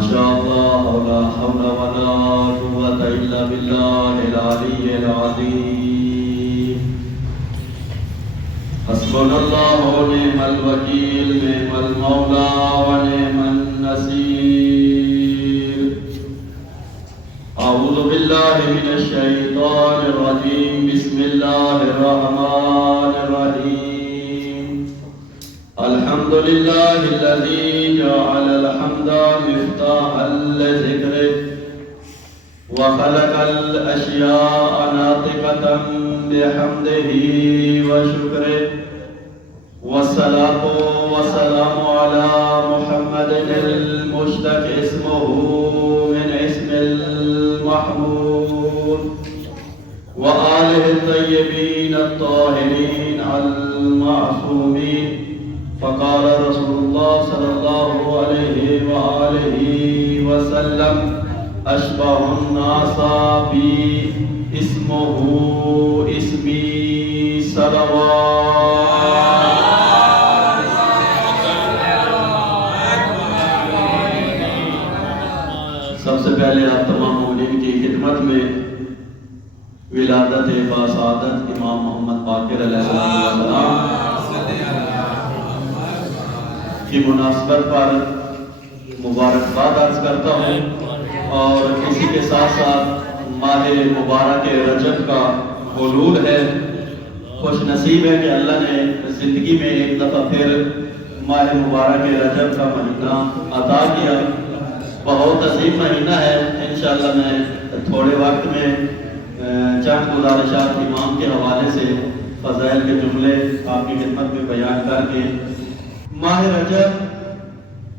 شاء الله ولا حول ولا قوة إلا بالله العلي العظيم حسبنا الله ونعم الوكيل نعم المولى ونعم النصير أعوذ بالله من الشيطان الرجيم بسم الله الرحمن الرحيم الحمد لله الذي جعل الحمد مفتاحا لذكره وخلق الأشياء ناطقة بحمده وشكره والصلاة والسلام على محمد المشتق اسمه من اسم المحمود وآله الطيبين الطاهرين المعصومين فقال رسول الله صلى الله عليه وآله وسلم أشبه الناس بي اسمه اسمي صلوات سب سے پہلے آپ تمام مومنین کی خدمت میں ولادت باسعادت امام محمد باقر علیہ السلام کی مناسبت پر مبارکباد عرض کرتا ہوں اور اسی کے ساتھ ساتھ ماہ مبارک رجب کا حلول ہے۔ خوش نصیب ہے کہ اللہ نے زندگی میں ایک دفعہ پھر ماہ مبارک رجب کا مہینہ عطا کیا۔ بہت عظیم مہینہ ہے۔ انشاءاللہ میں تھوڑے وقت میں چند گزارشات امام کے حوالے سے فضائل کے جملے آپ کی خدمت میں بیان کر کے، ماہ رجب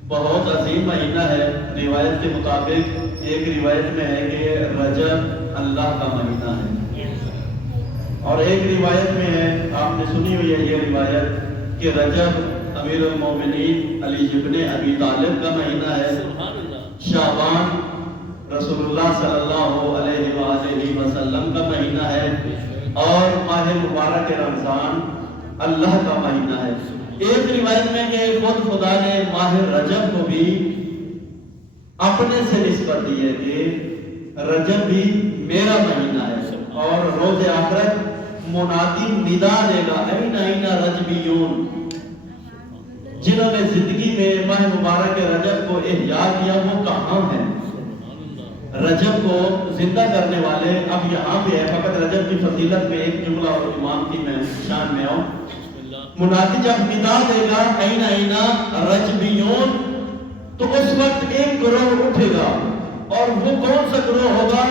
بہت عظیم مہینہ ہے۔ روایت کے مطابق ایک روایت میں ہے کہ رجب اللہ کا مہینہ ہے، اور ایک روایت میں ہے، آپ نے سنی ہوئی ہے یہ روایت، کہ رجب امیر المومنین علی ابن ابی طالب کا مہینہ ہے، شعبان رسول اللہ صلی اللہ علیہ وآلہ وسلم کا مہینہ ہے، اور ماہ مبارک رمضان اللہ کا مہینہ ہے۔ ایک روایت میں کہ خود خدا نے ماہ رجب کو بھی اپنے سے نسبت دی ہے کہ رجب بھی میرا مہینہ ہے، اور روز آخرت منادی ندا دے گا این این رجبیون، جنہوں نے زندگی میں ماہ مبارک رجب کو احیا کیا وہ کہاں ہیں؟ رجب کو زندہ کرنے والے اب یہاں پہ ہے۔ فقط رجب کی فضیلت میں ایک جملہ اور امام کی میں شان میں آؤں، منادی جب ندا دے گا این این رجبیون، تو اس وقت ایک گروہ اٹھے گا، اور وہ کون سا گروہ ہوگا؟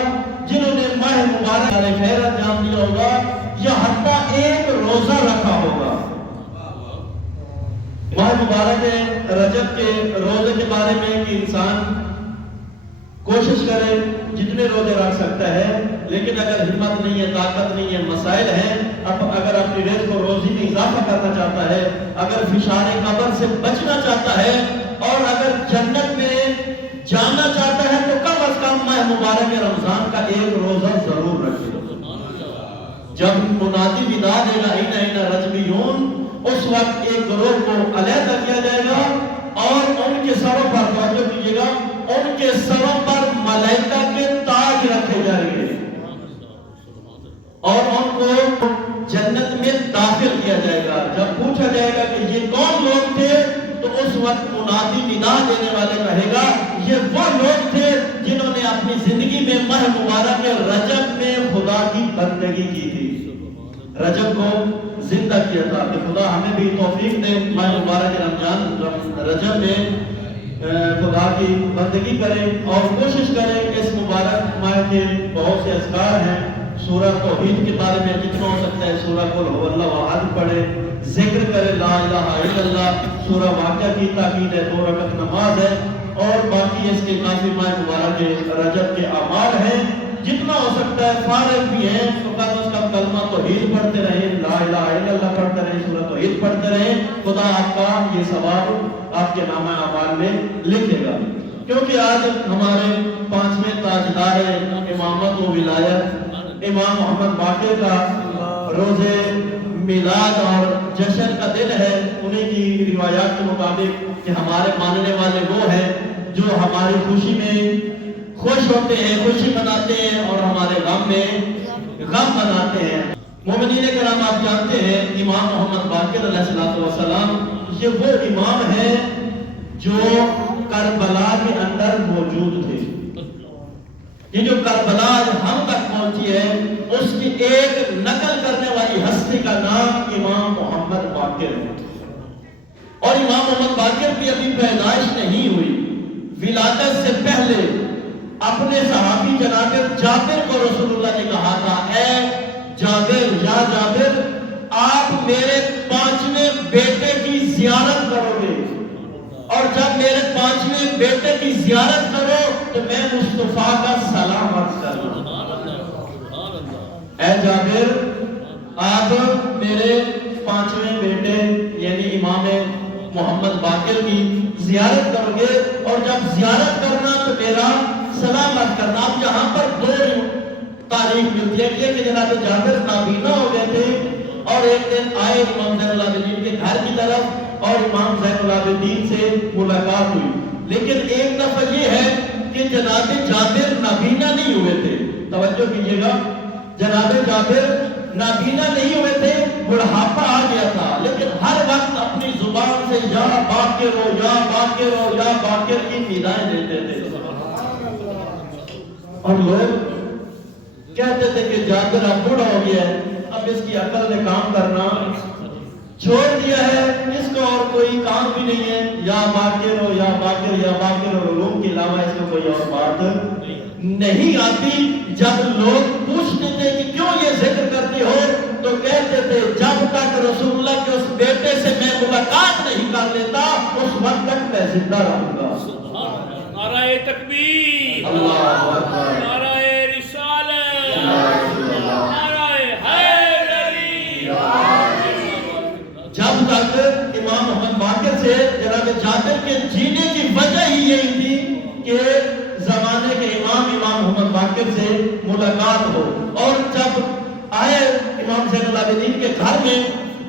جنہوں نے ماہ مبارک علیہ خیر انجام دیا ہوگا یا حتیٰ ایک روزہ رکھا ہوگا۔ ماہ مبارک رجب کے روزے کے بارے میں کہ انسان کوشش کرے جتنے روزے رکھ سکتا ہے، لیکن اگر ہمت نہیں ہے، طاقت نہیں ہے، مسائل ہیں، اگر اپنی رزق کو روزی میں اضافہ کرنا چاہتا ہے، اگر فشار قبر سے بچنا چاہتا ہے، اور اگر جنت میں جانا چاہتا ہے، تو کم از کم ماہ مبارک رمضان کا ایک روزہ ضرور رکھے۔ جب منادی ندا دے گا این این رجبیون، اس وقت ایک گروہ کو علیحدہ کیا جائے گا، اور ان کے سروں پر توجہ کیجیے گا، ان کے سروں پر ملائکہ کے تاج رکھے جائیں گے، اور ان کو جنت میں داخل کیا جائے گا۔ جب پوچھا جائے گا کہ یہ کون لوگ تھے، تو اس وقت منادی ندا دینے والے کہے گا یہ وہ لوگ تھے جنہوں نے اپنی زندگی میں ماہ مبارک رجب میں خدا کی بندگی کی تھی، رجب کو زندہ کیا تھا۔ کہ خدا ہمیں بھی توفیق دے ماہ مبارک رجب میں خدا کی بندگی کریں، اور کوشش کریں کہ اس مبارک ماہ کے بہت سے اذکار ہیں۔ سورہ توحید کے بارے میں جتنا ہو سکتا ہے سورہ قل هو اللہ احد پڑھے، ذکر کرے لا الہ الا اللہ، سورہ واقعہ کی تاکید ہے، 2 رکعت نماز ہے، اور باقی اس کے کافی ماہ مبارک رجب کے اعمال ہیں۔ جتنا ہو سکتا ہے فارغ بھی ہیں تو کم از کم کلمہ توحید پڑھتے رہیں، لا الہ الا اللہ پڑھتے رہیں، سورہ توحید پڑھتے رہیں، خدا آپ کا یہ ثواب آپ کے نامہ اعمال میں لکھے گا۔ کیونکہ آج ہمارے 5ویں تاجدار امامت و ولایت امام محمد باقر کا روز میلاد اور جشن کا دن ہے۔ انہیں کی روایات کے مطابق کہ ہمارے ماننے والے وہ ہیں جو ہمارے ہماری خوشی میں خوش ہوتے ہیں، خوشی مناتے ہیں، اور ہمارے غم میں غم مناتے ہیں۔ مومنین کرام، آپ جانتے ہیں امام محمد باقر علیہ السلام یہ وہ امام ہے جو کربلا کے اندر موجود تھے۔ یہ جو کربلا ہم تک پہنچی ہے اس کی ایک نقل کرنے والی ہستی کا نام امام محمد باقر ہے۔ اور امام محمد باقر کی ابھی پیدائش نہیں ہوئی، ولادت سے پہلے اپنے صحابی جناب جابر کو رسول اللہ نے کہا تھا، اے جابر، یا جابر، آپ میرے 5ویں بیٹے کی زیارت کرو گے، اور جب میرے 5ویں بیٹے کی زیارت کرو تو میں مصطفیٰ کا سلام عرض کروں۔ اے جابر، آپ میرے 5ویں بیٹے یعنی امام محمد باقر کی زیارت کرو گے، اور جب زیارت کرنا تو میرا سلام عرض کرنا۔ اب یہاں پر دو تاریخ ملتی ہے کہ جناب جابر نابینا ہو گئے تھے، اور ایک دن آئے امام زین العابدین کے گھر کی طرف اور امام زین العابدین سے ملاقات ہوئی، لیکن ایک دفعہ یہ ہے کہ جناب جابر نابینا نہیں ہوئے تھے۔ توجہ کیجئے گا، جناب جابر نابینا نہیں ہوئے تھے، بڑھاپا آ گیا تھا، لیکن ہر وقت اپنی زبان سے یا باقر ہو، یا باقر ہو، یا باقر کی ندائیں دیتے تھے، اور لوگ کہتے تھے کہ جابر اب بوڑھا ہو گیا ہے، اب اس کی عقل نے کام کرنا چھوڑ دیا ہے، اس کو اور کوئی کام بھی نہیں ہے، یا باقر ہو، یا باقر، یا باقر اور علوم کے علاوہ اس کو کوئی اور بات نہیں آتی۔ جب لوگ پوچھتے تھے کہ کیوں یہ ذکر کرتے ہو تو کہتے تھے جب تک رسول اللہ کے اس بیٹے سے میں ملاقات نہیں کر لیتا اس وقت تک میں زندہ رہوں گا۔ نعرہ تکبیر، اللہ اکبر، نعرہ رسالت، نعرہ حیدری۔ جب تک امام محمد باقر سے جناب جابر کے جینے کی وجہ ہی یہی تھی کہ زمانے کے امام محمد باقر سے ملاقات ہو، اور جب آئے امام زین العابدین کے گھر میں،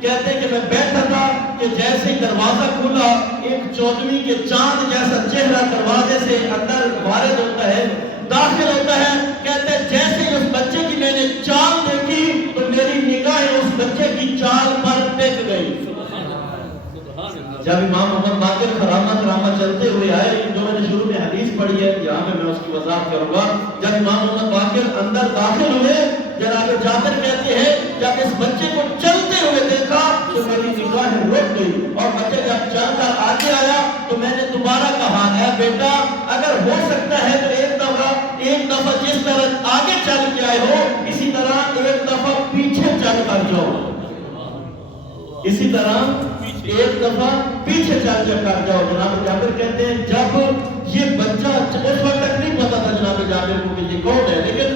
کہتے کہ میں بیٹھا تھا کہ جیسے دروازہ کھلا ایک 14ویں کے چاند جیسا چہرہ دروازے سے اندر وارد ہوتا ہے، داخل ہوتا ہے، کہتے جیسے اس بچے کی میں نے چال دیکھی تو میری نگاہیں اس بچے کی چال پر ٹک گئی۔ جب امام محمد باقر خرامہ چلتے ہوئے آئے، جو میں نے شروع میں حدیث پڑھی ہے یہاں پہ میں اس کی وضاحت کروں گا، جب امام محمد باقر اندر داخل ہوئے، جناب جابر کہتے ہیں جب اس بچے کو چلتے ہوئے دیکھا تو میری نگاہیں رک گئی، اور بچے جب چل کر آگے آیا تو میں نے دوبارہ کہا، اے بیٹا اگر ہو سکتا ہے تو ایک دفعہ جس طرح آگے چل کے آئے ہو اسی طرح ایک دفعہ پیچھے چل کر جاؤ، اسی طرح ایک دفعہ پیچھے چل کر جاؤ۔ جناب جابر کہتے ہیں جب یہ بچہ، اس وقت تک نہیں پتا تھا جناب جابر کو کہ یہ کون ہے، لیکن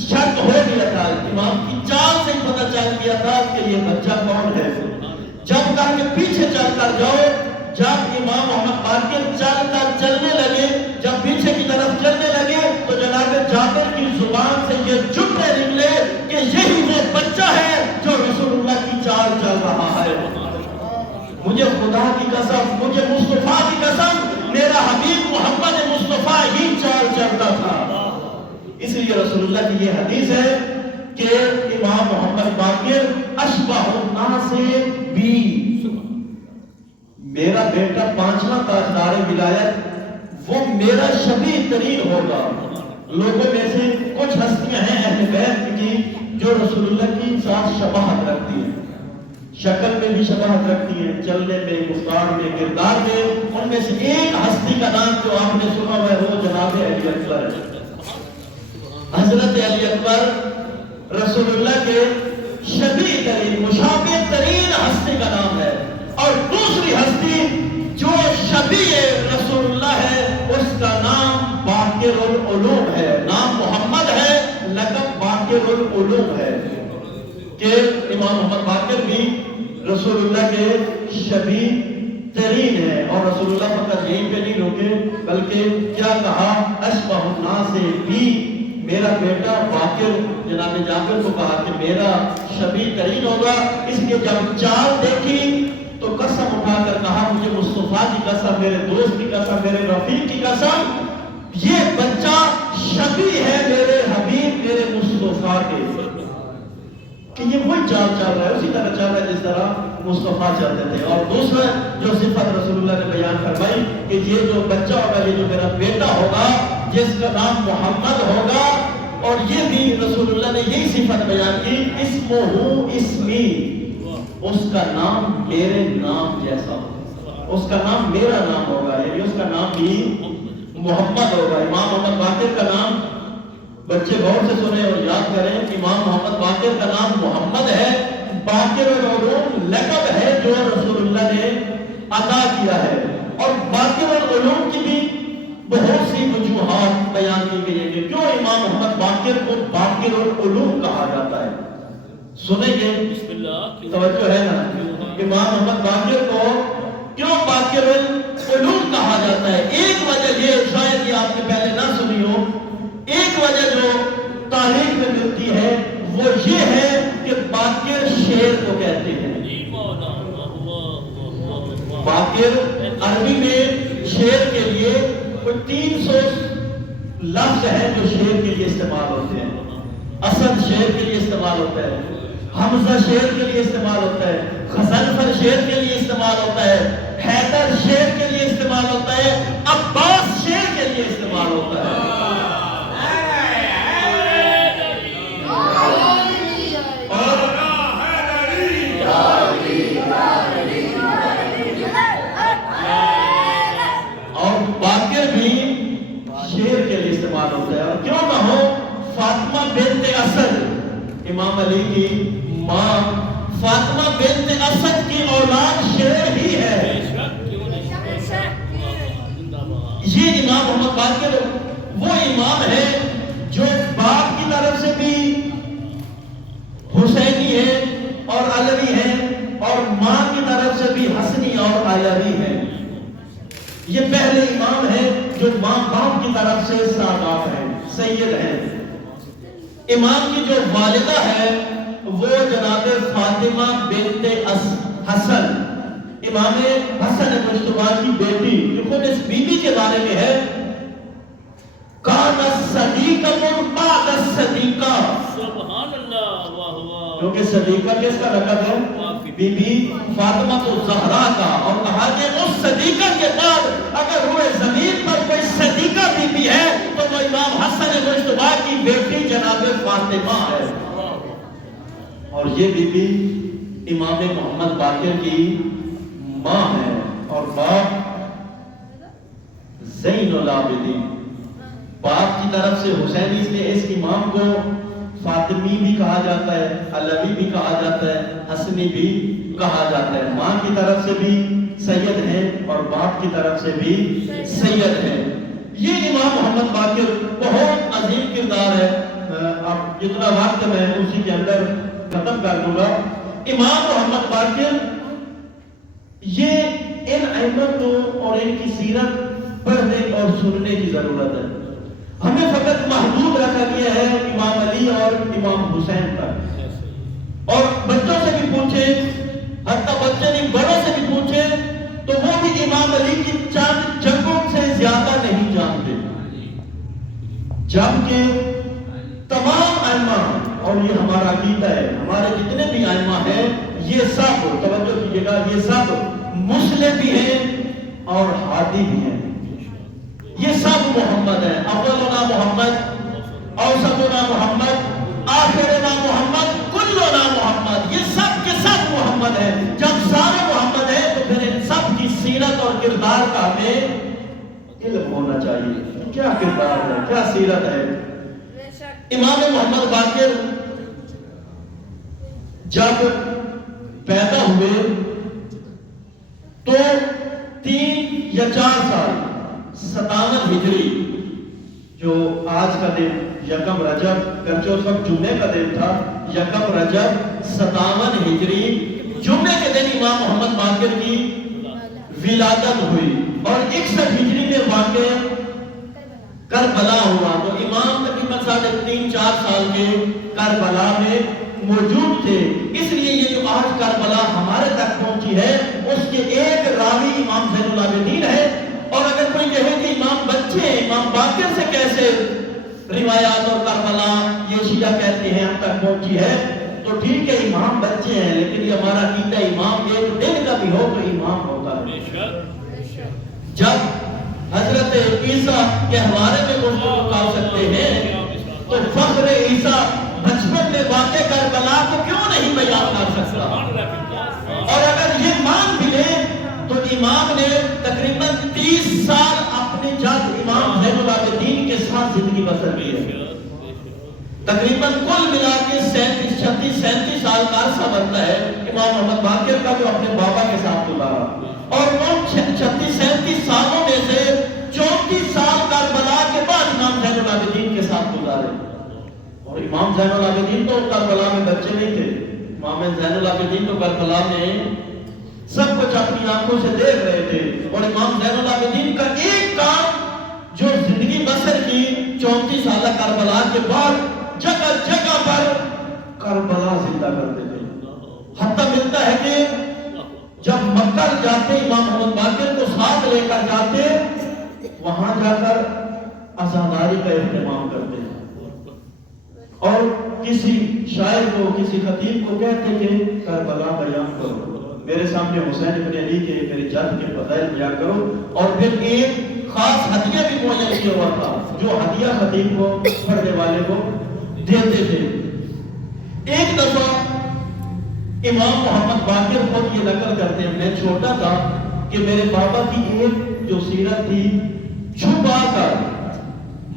شک ہو گیا تھا، امام کی چال سے پتہ چل گیا تھا کہ یہ بچہ کون ہے۔ جب کہا کہ پیچھے چل کر جاؤ، جب امام محمد باقر چل کر چلنے لگے، جب پیچھے کی طرف چلنے لگے تو جناب جابر کی زبان سے یہ جملے نکلے کہ یہی وہ بچہ ہے جو رسول اللہ کی چال چل رہا ہے۔ مجھے خدا کی قسم، مجھے مصطفیٰ کی قسم، میرا حبیب محمد مصطفیٰ ہی چال چلتا تھا۔ اس لیے رسول اللہ کی یہ حدیث ہے کہ امام محمد باقر اشبہ الناس بی، میرا بیٹا 5واں تاجدار ولایت وہ میرا شبیہ ترین ہوگا۔ لوگوں میں سے کچھ ہستیاں ہیں اہل بیت کی جو رسول اللہ کی ساتھ شباہت رکھتی ہیں، شکل میں بھی شباہت رکھتی ہیں، چلنے میں، گفتار میں، کردار میں۔ ان میں سے ایک ہستی کا نام جو آپ نے سنا ہوا ہے وہ جناب علی اکبر ہے۔ حضرت علی اکبر رسول اللہ کے شبیہ ترین، مشابہ ترین ہستی کا نام ہے، اور دوسری ہستی جو شبیہ رسول اللہ ہے اس کا نام باقر العلوم ہے، نام محمد ہے، لقب باقر العلوم ہے، کہ امام محمد باقر بھی رسول اللہ کے شبیہ ترین ہے۔ اور رسول اللہ فقط یہیں پہ نہیں روکے بلکہ کیا کہا، اشبہ الناس بھی، میرا بیٹا باقر جناب جابر کو کہا کہ میرا شبیہ ترین ہوگا۔ اس کے جب چال دیکھی تو قسم اٹھا کر کہا مجھے مصطفیٰ کی قسم، میرے دوست کی قسم، میرے رفیق کی قسم، یہ بچہ شبیہ ہے میرے حبیب میرے مصطفیٰ کے، کہ یہ وہی چال چل رہا ہے، اسی طرح چل رہا ہے جس طرح مصطفیٰ چلتے تھے۔ اور دوسرا جو صفت رسول اللہ نے بیان فرمائی کہ یہ جو بچہ ہوگا، یہ جو میرا بیٹا ہوگا جس کا نام محمد ہوگا، اور یہ بھی رسول اللہ نے یہی صفت بیان کی، اسمہ اسمی، اس کا نام میرے نام جیسا ہوگا، اس کا نام میرا نام ہوگا، یعنی اس کا نام بھی محمد ہوگا۔ امام محمد باقر کا نام بچے غور سے سنیں اور یاد کریں، امام محمد باقر کا نام محمد ہے، باقر العلوم لقب ہے جو رسول اللہ نے عطا کیا ہے، اور باقر العلوم کی بھی بہت سی وجوہات بیان کی گئی ہیں کہ کیوں امام محمد باقر کو باقر العلوم کہا جاتا ہے۔ سنیں گے، بسم اللہ، توجہ ہے نا، امام محمد باقر کو کیوں باقر العلوم کہا جاتا ہے؟ ایک وجہ یہ، شاید یہ آپ نے پہلے نہ سنی ہو، ایک وجہ جو تاریخ میں ملتی ہے وہ یہ ہے کہ باقر شیر کو کہتے ہیں۔ باقر عربی میں شیر کے لیے کوئی 300 لفظ ہیں جو شیر کے لیے استعمال ہوتے ہیں۔ اسد شیر کے لیے استعمال ہوتا ہے، حمزہ شیر کے لیے استعمال ہوتا ہے، غضنفر شیر کے لیے استعمال ہوتا ہے، حیدر شیر کے لیے استعمال ہوتا ہے، عباس شیر کے لیے استعمال ہوتا ہے۔ اور باقر بھی شیر کے لیے استعمال ہوتا ہے، اور کیوں نہ ہو، فاطمہ بنت اسد، امام علی کی ماں فاطمہ بنت اسد کی اولاد شیر ہی ہے۔ یہ امام محمد باقر وہ امام ہے جو باپ کی طرف سے بھی حسینی ہے اور علوی ہے، اور ماں کی طرف سے بھی حسنی اور علوی ہے۔ یہ پہلے امام ہے جو ماں باپ کی طرف سے سادات ہیں، سید ہیں۔ امام کی جو والدہ ہے وہ جناب فاطمہ بنت حسن، امام حسن مجتبی کی بیٹی، جو خود اس بی بی کے بارے میں ہے، کانت صدیقہ بعد الصدیقہ، سبحان اللہ، واہ واہ، کیونکہ صدیقہ کس کا لقب ہے؟ بی بی فاطمہ الزہرا کا، اور کہا کہ اس صدیقہ کے بعد اگر روئے زمین پر کوئی صدیقہ بی بی ہے تو وہ امام حسن مجتبی کی بیٹی جناب فاطمہ ہے۔ اور یہ بی بی امام محمد باقر کی ماں ہے، اور باپ زین العابدین، باپ کی طرف سے حسین، اس لیے اس امام کو فاطمی بھی کہا جاتا ہے، علوی بھی کہا جاتا ہے، حسنی بھی کہا جاتا ہے۔ ماں کی طرف سے بھی سید ہیں اور باپ کی طرف سے بھی سید ہیں۔ یہ امام محمد باقر بہت عظیم کردار ہے۔ اب جتنا وقت میں اسی کے اندر ختم کر دوں گا۔ امام محمد باقر، یہ ان ائمتوں اور ان کی سیرت پڑھنے اور سننے کی ضرورت ہے۔ ہمیں فقط محدود رکھا گیا ہے امام علی اور امام حسین تک، اور بچوں سے بھی پوچھیں، حتیٰ بچے نہیں بڑوں سے بھی پوچھیں تو وہ بھی امام علی کی چند جنگوں سے زیادہ نہیں جانتے، جبکہ تمام ائمہ، اور یہ ہمارا عقیدہ ہے، ہمارے جتنے بھی ائمہ ہیں یہ سب، توجہ کیجیے گا، یہ سب مسلم بھی ہیں اور ہادی بھی ہیں، یہ سب محمد ہیں۔ اولنا محمد، اوسطنا محمد، آخرنا محمد، کلنا محمد، یہ سب کے سب محمد ہیں۔ جب سارے محمد ہیں تو پھر ان سب کی سیرت اور کردار کا ہمیں علم ہونا چاہیے، کیا کردار ہے، کیا سیرت ہے۔ امام محمد باقر جب پیدا ہوئے تو 3 یا 4 سال، 57 ہجری، جو آج کا دن یکم رجب، گرچہ اس وقت جمعے کا دن تھا، یکم رجب 57 ہجری جمعے کے دن امام محمد باقر کی ولادت ہوئی، اور 61 ہجری میں واقع کربلا ہوا۔ تو امام تقریباً 3.5-4 سال کے کربلا میں موجود تھے، اس لیے یہ جو آج کربلا ہمارے تک پہنچی کی ہے اس کے ایک راوی امام زین العابدین ہے. اور اگر کوئی کہے کہ امام بچے ہیں، امام باقر سے کیسے روایات اور کربلا یہ شیعہ کہتے ہیں ہم تک پہنچی ہے، تو ٹھیک ہے امام بچے ہیں، لیکن یہ ہمارا عقیدہ امام ایک دن کا بھی ہو تو امام ہوتا ہے. جب حضرت عیسیٰ کے حوالے میں گفتگو کر سکتے ہیں تو فخر عیسیٰ بچپن میں واقع کربلا کو کیوں نہیں بیان کر سکتا؟ اور اگر یہ مان بھی لیں تو امام نے تقریباً 30 سال اپنے جد امام زین العابدین کے ساتھ زندگی بسر کی ہے. تقریباً کل ملا کے 37 سال کا عرصہ بنتا ہے امام محمد باقر کا جو اپنے بابا کے ساتھ گزارا. اور ان 36-37 سالوں میں سے 34 سال کربلا کے بعد امام زین العابدین کے ساتھ گزارے. اور امام زین العابدین تو کربلا میں بچے نہیں تھے. امام زین العابدین تو کربلا میں سب کچھ اپنی آنکھوں سے دیکھ رہے تھے. اور امام زین العابدین کا ایک کام جو زندگی بسر کی 34 سالہ کربلا کے بعد جگہ جگہ پر کربلا زندہ کرتے تھے. حتیٰ ملتا ہے کہ جب مکہ جاتے امام محمد باقر کو ساتھ لے کر جاتے، وہاں جا کر عزاداری کا اہتمام کرتے ہیں اور کسی شاعر کو کسی خطیب کو کہتے کہ کربلا بیان کرو، میرے سامنے حسین ابن علی کے میرے جد کے فضائل بیان کرو. اور پھر ایک خاص ہدیہ بھی معین کیا ہوا تھا جو ہدیہ خطیب کو پڑھنے والے کو دیتے تھے. ایک دفعہ امام محمد باقر خود یہ نقل کرتے ہیں، میں چھوٹا تھا کہ میرے بابا کی ایک جو سیرت تھی چھپا کر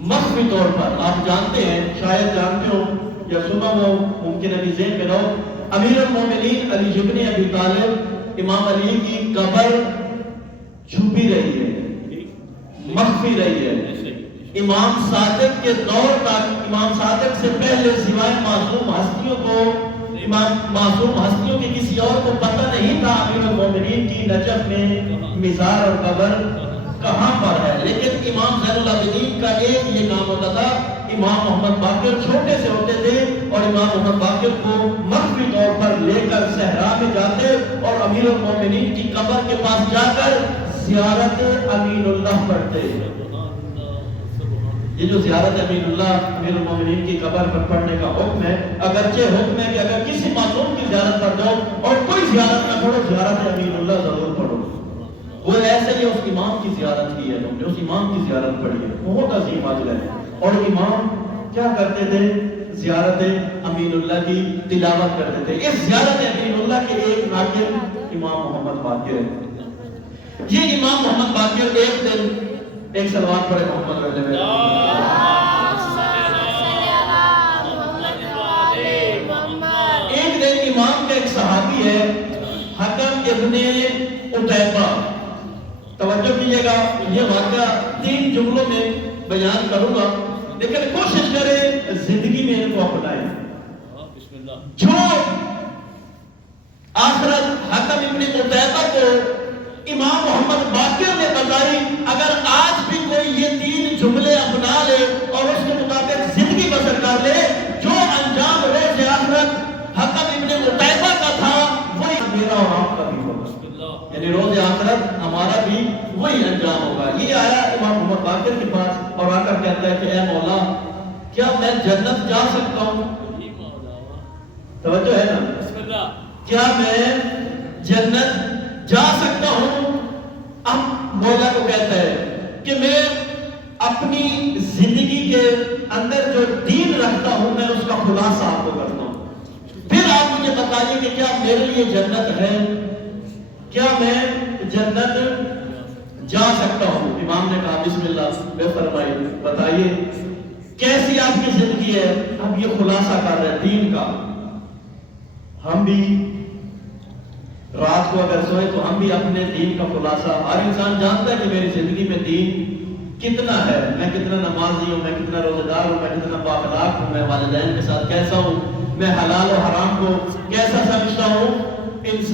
مخفی طور پر، آپ جانتے ہیں شاید جانتے ہو یا سنا ہو، ممکن ابھی ذہن میں نہ ہو، امیر المومنین علی ابن ابی طالب امام علی کی قبر چھپی رہی ہے، مخفی رہی ہے. امام صادق کے دور تک، امام صادق سے پہلے سوائے معصوم ہستیوں کو، امام معصوم ہستیوں کی کسی اور کو پتہ نہیں تھا امیر المومنین کی نجف میں مزار اور قبر کہاں پر ہے. لیکن امام زین العابدین کا ایک یہ کام ہوتا تھا، امام محمد باقر چھوٹے سے ہوتے تھے اور امام محمد باقر کو مخفی طور پر لے کر صحرا میں جاتے اور امیر المومنین کی قبر کے پاس جا کر زیارت امین اللہ پڑھتے. یہ جو زیارت امین اللہ امیر المومنین کی قبر پر پڑھنے کا حکم ہے، اگرچہ حکم ہے کہ اگر کسی معصوم کی زیارت پر جاؤ اور کوئی زیارت نہ پڑھو، زیارت امین اللہ ضرور پڑھو. وہ ایسے ہی اس امام کی زیارت کی ہے، تم نے اس امام کی زیارت پڑھی ہے، بہت عظیم اجر ہے. اور امام کیا کرتے تھے؟ زیارت امین اللہ کی تلاوت کرتے تھے. اس زیارت امین اللہ کے ایک ناقل امام محمد باقر ہے. یہ امام محمد باقر ایک دن ایک سلوات پڑھے محمد رضی اللہ ایک دن امام کا ایک صحابی ہے حکم ابن عتیبہ، توجہ کیجئے گا، یہ واقعہ 3 جملوں میں بیان کروں گا لیکن کوشش کریں زندگی میں ان کو اپنائیں. جو آخرت حکم ابن عتیبہ کو امام محمد باقر نے بتائی، اگر آج بھی کوئی یہ 3 جملے اپنا لے اور اس کے مطابق زندگی بسر کر لے، جو انجام روز آخرت حکم ابن عتیبہ کا تھا وہی میرا اور آپ کا بھی ہوگا. یعنی روز آخرت ہمارا بھی وہی انجام ہوگا. یہ آیا امام محمد باقر کے پاس اور آ کر کہتا ہے کہ اے مولا، کیا میں جنت جا سکتا ہوں؟ توجہ ہے نا، کیا میں جنت جا سکتا ہوں؟ اب مولا کو کہتا ہے کہ میں اپنی زندگی کے اندر جو دین رکھتا ہوں میں اس کا خلاصہ آپ کو کرتا ہوں، پھر آپ مجھے بتائیے کہ کیا میرے لیے جنت ہے، کیا میں جنت جا سکتا ہوں؟ امام نے کہا بسم اللہ، میں فرمائی بتائیے کیسی آپ کی زندگی ہے. اب یہ خلاصہ کر رہے ہیں دین کا. ہم بھی رات کو اگر سوئے تو ہم بھی اپنے دین کا خلاصہ، ہر انسان جانتا ہے کہ میری زندگی میں دین کتنا ہے، میں کتنا نمازی ہوں، میں کتنا روزہ دار ہوں، میں کتنا بااخلاق ہوں، میں والدین کے ساتھ کیسا ہوں، میں حلال و حرام کو کیسا سمجھتا ہوں.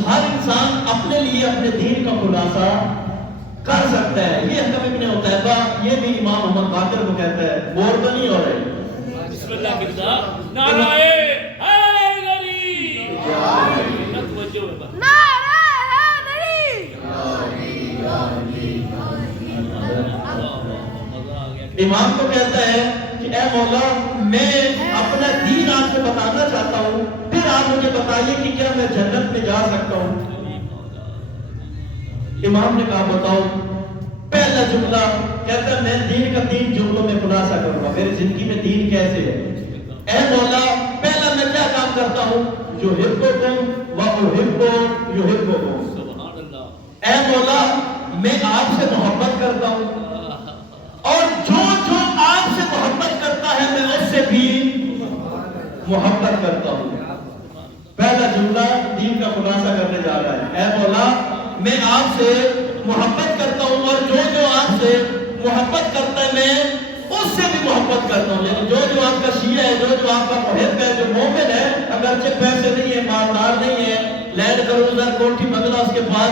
ہر انسان اپنے لیے اپنے دین کا خلاصہ کر سکتا ہے. یہ حکم ابن عتیبہ یہ بھی امام محمد باقر کو کہتا ہے، بور تو نہیں ہو رہے. بسم اللہ کے ساتھ نعرہ حیدری، نعرہ امام کو کہتا ہے کہ اے مولا میں اپنا دین آپ کو بتانا چاہتا ہوں، پھر آپ مجھے بتائیے کہ کیا میں جنت میں جا سکتا ہوں؟ امام نے کہا بتاؤ۔ پہلا جملہ کہتا ہے میں دین کا 3 جملوں میں خلاصہ کروں گا، میری زندگی میں دین کیسے ہے۔ اے مولا پہلا میں کیا کام کرتا ہوں؟ یحبکم واحب یحبکم۔ سبحان اللہ۔ اے مولا میں آپ سے محبت کرتا ہوں، اور جو آپ سے محبت کرتا ہے میں اس سے بھی محبت کرتا ہوں۔ پہلا جملہ دین کا خلاصہ کرنے جا رہا ہے۔ اے مولا میں آپ سے محبت کرتا ہوں، اور جو آپ سے محبت کرتا ہے میں اس سے بھی محبت کرتا ہوں۔ یعنی جو آپ کا شیعہ ہے، جو آپ کا محب ہے، جو مومن ہے، اگرچہ پیسے نہیں ہے، مالدار نہیں ہے، لینڈ کروزر کوٹھی بنگلہ اس کے پاس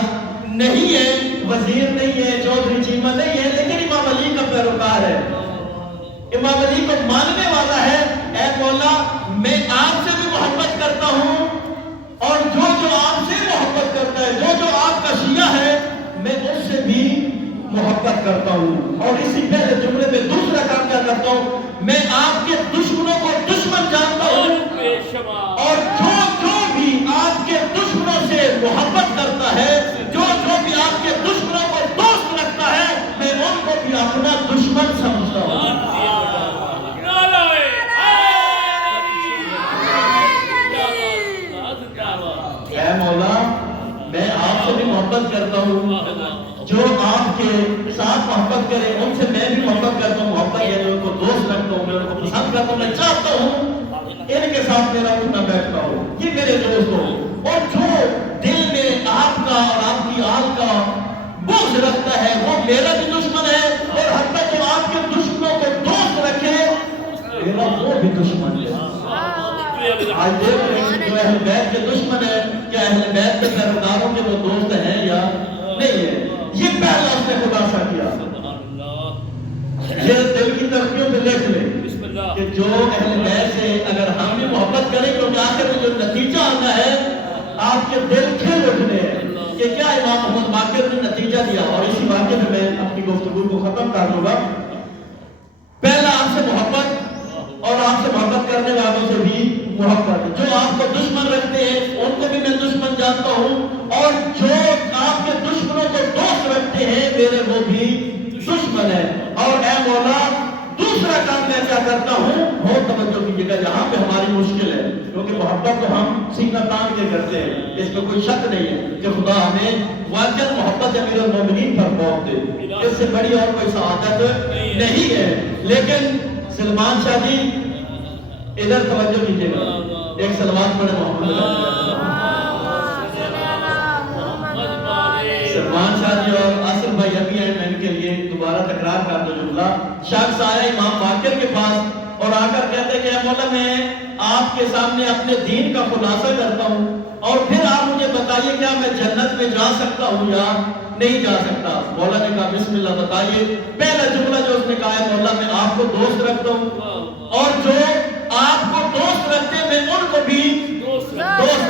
نہیں ہے، وزیر نہیں ہے، چودھری چیمہ نہیں ہے، لیکن امام علی کا پیروکار ہے، امام علی کو ماننے والا ہے۔ اے مولا میں آپ سے بھی محبت کرتا ہوں، اور جو آپ سے محبت کرتا ہے، جو آپ کا شیعہ ہے، میں اس سے بھی محبت کرتا ہوں۔ اور اسی پہلے جملے میں دوسرا کام کیا کرتا ہوں؟ میں آپ کے دشمنوں کو دشمن جانتا ہوں، اور جو بھی آپ کے دشمنوں سے محبت کرتا ہے، جو بھی آپ کے دشمنوں کو دوست رکھتا ہے، میں ان کو بھی اپنا دشمن سمجھتا ہوں۔ اے مولا میں آپ سے بھی محبت کرتا ہوں، جو آپ کے ساتھ محبت کرے ان سے میں بھی محبت کرتا ہوں۔ محبت ہے جو ان کو دوست رکھتا ہوں، میں ان کو پسند کرتا ہوں، میں چاہتا ہوں ان کے ساتھ میرا اٹھنا بیٹھنا ہو، یہ میرے دوست ہو۔ اور جو دل میں آپ کا اور آپ کی آل کا بغض رکھتا ہے وہ میرا بھی دشمن ہے، اور حتیٰ جو آپ کے دشمنوں کو دوست رکھے میرا وہ بھی دشمن ہے۔ آج دیکھ رہے ہیں جو اہل بیت کے دشمن ہے، کیا اہل بیت کے پیروکاروں کے وہ دوست ہیں یا نہیں ہے؟ یہ پہلا اس نے خلاصہ کیا۔ یہ دل کی ترقیوں پہ لکھ لیں کہ جو اہل بیت سے اگر ہم بھی محبت کریں، کیونکہ آخر میں جو نتیجہ آنا ہے آپ کے دل کھل اٹھنے ہیں کہ کیا امام محمد باقر نے نتیجہ دیا۔ اور اسی واقعے میں میں اپنی گفتگو کو ختم کر دوں گا۔ پہلا آپ سے محبت، اور آپ سے محبت کرنے والوں سے بھی محبت۔ جو آپ کو دشمن رکھتے ہیں ان کو بھی میں دشمن جانتا ہوں، اور جو آپ کے دشمنوں کو دوست رکھتے ہیں میرے وہ بھی دشمن ہے۔ اور اے مولا دوسرا کام میں کیا کرتا ہوں؟ بہت توجہ کیجیے گا، یہاں پہ ہماری مشکل ہے، کیونکہ محبت تو ہم سینہ تان کے کرتے ہیں، اس میں کوئی شک نہیں ہے کہ خدا ہمیں واقعا محبت امیر المومنین پر موت دے، اس سے بڑی اور کوئی سعادت نہیں ہے۔ لیکن سلمان شاہ جی ادھر توجہ کیجیے گا، ایک سلوات پڑھے محمد سلمان شاہ جی اور اصل بھائی ابھی ہیں، میں ان کے لیے دوبارہ تکرار کر دو جملہ۔ شخص آیا امام باقر کے پاس اور آ کر کہتے کہ اے مولا میں آپ کے سامنے اپنے دین کا خلاصہ کرتا ہوں، اور پھر آپ مجھے بتائیے کیا میں جنت میں جا سکتا ہوں یا نہیں جا سکتا۔ مولا نے کہا بسم اللہ بتائیے۔ پہلا جملہ جو اس نے کہا ہے مولا میں آپ کو دوست رکھتا ہوں، اور جو آپ کو دوست رکھتے ہیں میں ان کو بھی دوست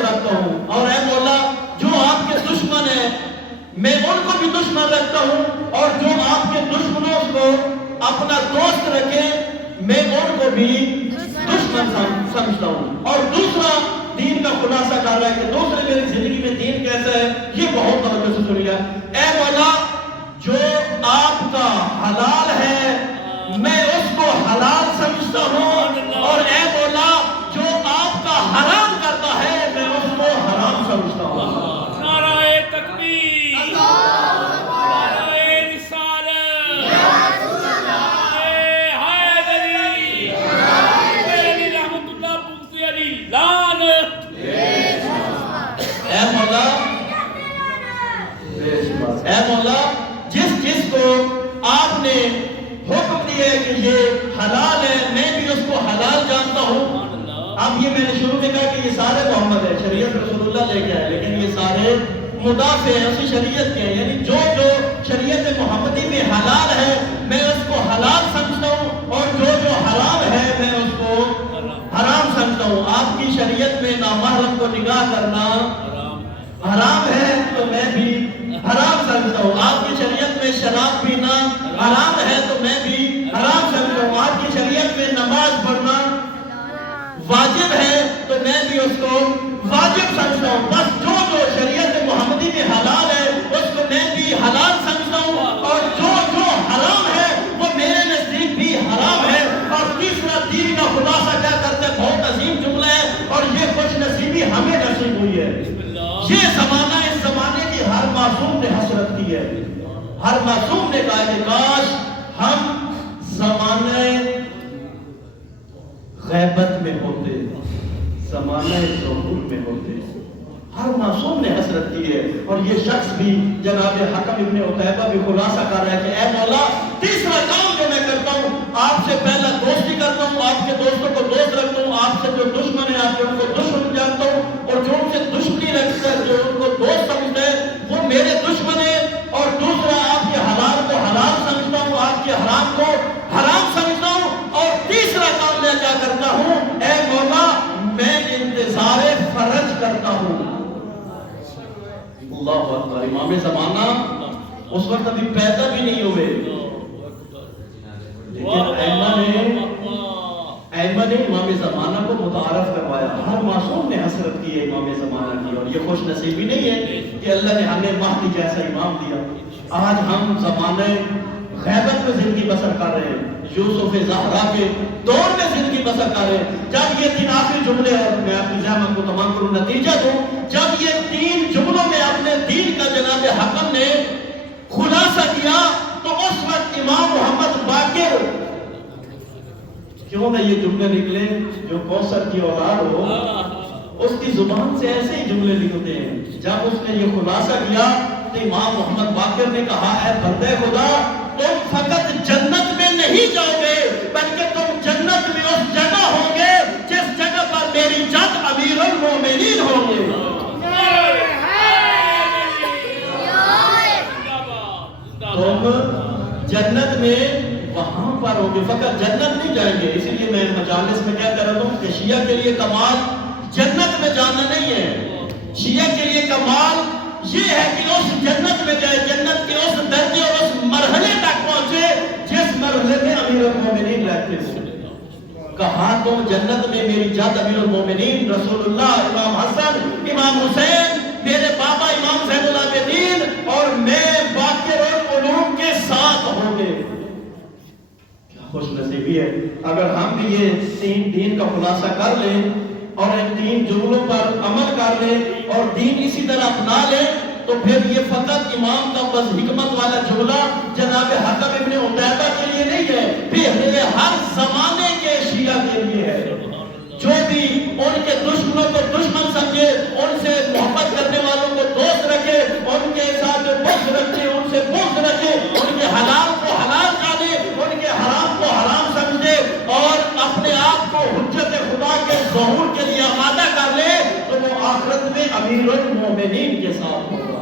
رکھتا ہوں، اور اے مولا جو آپ کے دشمن ہیں میں ان کو بھی دشمن رکھتا ہوں، اور جو آپ کے دشمنوں کو اپنا دوست رکھے میں ان کو بھی دشمن سمجھتا ہوں۔ اور دوسرا دین کا خلاصہ کر رہا ہے کہ دوسرے میری زندگی میں دین کیسا ہے، یہ بہت توجہ سے سنیے۔ اے مولا جو آپ کا حلال ہے میں اس کو حلال سمجھتا ہوں، اور اے مولا جو آپ کا حرام کرتا ہے میں اس کو حرام سمجھتا ہوں۔ نعرہ تکبیر، نعرہ رسالت، حیدری، علی رحمت اللہ بغض علی لعنت۔ اے مولا اے مولا جس کو آپ نے حکم دیا ہے کہ یہ حلال ہے میں بھی اس کو حلال جانتا ہوں۔ اب یہ میں نے شروع میں کہا کہ یہ سارے محمد ہے، شریعت رسول اللہ لے کے آئے، لیکن یہ سارے مدافع ہیں اسی شریعت کے ہیں، یعنی جو شریعت محمدی میں حلال ہے میں اس کو حلال سمجھتا ہوں، اور جو حرام ہے میں اس کو حرام سمجھتا ہوں۔ آپ کی شریعت میں نامحرم کو نکاح کرنا حرام ہے تو میں بھی حرام سمجھتا ہوں، آپ کی شریعت میں شراب پینا حرام ہے تو میں بھی حرام سمجھتا ہوں۔ اس کو واجب سمجھتا ہوں. بس جو جو شریعت محمدی میں حلال ہے اس کو میں بھی حلال سمجھتا ہوں, اور جو جو حرام ہے وہ میرے نزدیک بھی حرام ہے. اور تیسرا دین کا خلاصہ کیا کرتے ہیں, بہت عظیم جملہ ہے, اور یہ خوش نصیبی ہمیں نصیب ہوئی ہے. یہ زمانہ, اس زمانے کی ہر معصوم نے حسرت کی ہے. ہر معصوم نے کہا کہ کاش ہم زمانہ غیبت میں ہوتے, زمانہ ظہور میں ہوتے. ہر معصوم نے حسرت کی ہے. اور یہ شخص بھی جناب حکم ابن عتیبہ بھی خلاصہ کر رہا ہے کہ اے مولا, تیسرا کام جو میں کرتا ہوں, آپ سے پہلا دوستی کرتا ہوں, آپ کے دوستوں کو دوست رکھتا ہوں, آپ سے جو دشمن ہیں آپ کے ان کو دشمن جانتا ہوں, اور جو ان سے دشمنی رکھتا ہے, جو ان کو دوست سمجھتا ہے وہ میرے دشمن ہے. اور دوسرا, آپ کے حلال کو حلال سمجھتا ہوں, آپ کے حرام کو حرام سمجھتا ہوں. اور تیسرا کام میں کیا کرتا ہوں, اے مولا میں انتظار فرج کرتا ہوں. اللہ اکبر. امام زمانہ اس وقت ابھی پیدا بھی نہیں ہوئے, لیکن ائمہ نے امام زمانہ کو متعارف کروایا. ہر معصوم نے حسرت کی ہے امام زمانہ کی, اور یہ خوش نصیبی نہیں ہے کہ اللہ نے ہمیں مہدی جیسا امام دیا. آج ہم زمانے غیبت میں زندگی بسر کر رہے ہیں, یوسف زہرا کے دور میں زندگی بسر کر رہے ہیں. جب یہ 3 آخری جملے, اور میں اپنی زحمت کو تمام کروں, نتیجہ دوں, جب یہ 3 جملوں میں اپنے دین کا جناب حکم نے خلاصہ کیا, تو اس وقت امام محمد باقر, کیوں نہ یہ جملے نکلے, جو کوثر کی اولاد ہو اس کی زبان سے ایسے ہی جملے نکلتے ہیں. جب اس نے یہ خلاصہ کیا تو امام محمد باقر نے کہا, اے بندے خدا, تم فقط جنت میں نہیں جاؤ گے, بلکہ تم جنت میں اس جگہ ہوں گے جس جگہ پر میری جد امیر المومنین ہوں گے. تم جنت میں وہاں پر ہوں گے, فقط جنت نہیں جائیں گے. اسی لیے میں مجالس میں کہتا رہتا ہوں کہ شیعہ کے لیے کمال جنت میں جانا نہیں ہے. شیعہ کے لیے کمال یہ ہے کہ اس جنت میں جائے, جنت کے اس درجے اور اس مرحلے تک پہنچے جس مرحلے میں امیر المومنین رہتے ہیں. کہا تم جنت میں میری جد امیر المومنین رسول اللہ, امام حسن, امام حسین, میرے بابا امام زین العابدین اور میں باقر العلوم کے ساتھ ہوں گے. کیا خوش نصیبی ہے. اگر ہم بھی یہ 3 دین کا خلاصہ کر لیں اور ان 3 جملوں پر عمل کر لیں اور دین اسی طرح اپنا لیں, تو پھر یہ فقط امام کا بس حکمت والا جملہ جناب حکم ابن عتیبہ کے لیے نہیں ہے, پھر ہر زمانے کے شیعہ کے لیے ہے. جو بھی ان کے دشمنوں کو دشمن سمجھے, ان سے محبت کرنے والوں کو دوست رکھے, ان کے ساتھ بغض رکھے ان سے بغض رکھے, ان کے حلال کو حلال جانے, ان کے حرام کو حرام سمجھے, اور اپنے آپ کو حجت خدا کے ظہور کے لیے آمادہ کر لے, تو وہ آخرت میں امیر المومنین کے ساتھ ہوگا.